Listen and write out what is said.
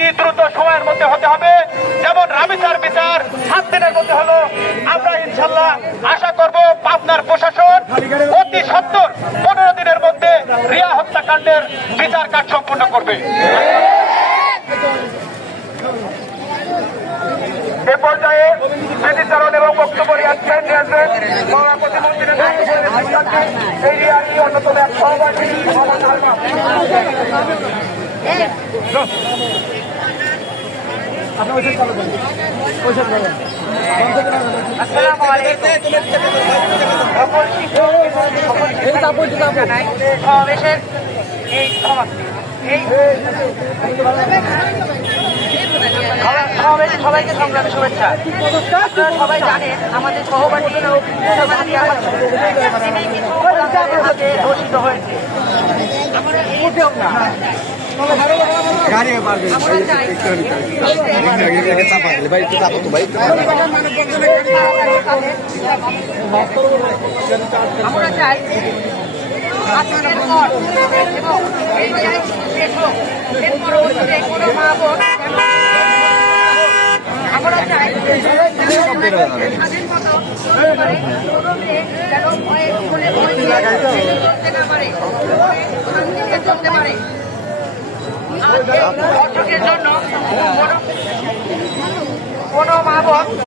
অতি দ্রুত সময়ের মধ্যে হতে হবে। যেমন রামিসার বিচার 7 দিনের মধ্যে হলো, আমরা ইনশাল্লাহ আশা করব পাবনার প্রশাসন অতি সত্বর 15 দিনের মধ্যে রিয়া হত্যাকাণ্ডের বিচার কাজ সম্পন্ন করবে। এ পর্যায়ে স্মৃতিচারণ এবং বক্তব্য নিয়ে আসবেন প্রতিমন্ত্রী এই রিয়াটি অন্যতম এক সহবাসী মোহাম্মদ আলমা। আসসালামু আলাইকুম। সকল শিক্ষক এবং সকল সমাবেশের এই সবাইকে সংগ্রামী শুভেচ্ছা। আপনারা সবাই জানেন আমাদের সহপাঠী ঘোষিত হয়েছে। আমরা চাই আজকের পর এবং এই শেষ হোক, এর পরবর্তীতে কোনো মা বোন আমরা চাই স্বাধীন মতো চলতে পারে। জন্য কোনো মা বোন